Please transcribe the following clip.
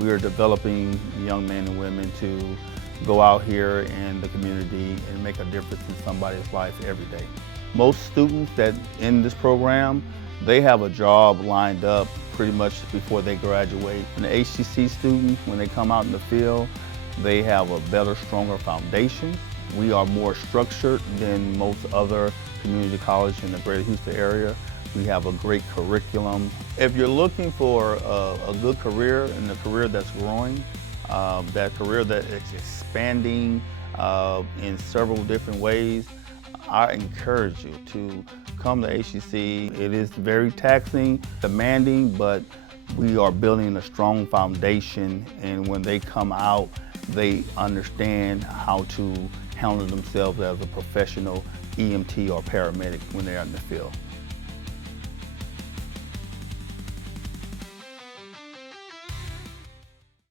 We are developing young men and women to go out here in the community and make a difference in somebody's life every day. Most students that in this program, they have a job lined up pretty much before they graduate. And the HCC students, when they come out in the field, they have a better, stronger foundation. We are more structured than most other community colleges in the greater Houston area. We have a great curriculum. If you're looking for a good career and a career that's growing, that career that is expanding in several different ways, I encourage you to come to HCC. It is very taxing, demanding, but we are building a strong foundation, and when they come out, they understand how to handle themselves as a professional EMT or paramedic when they're in the field.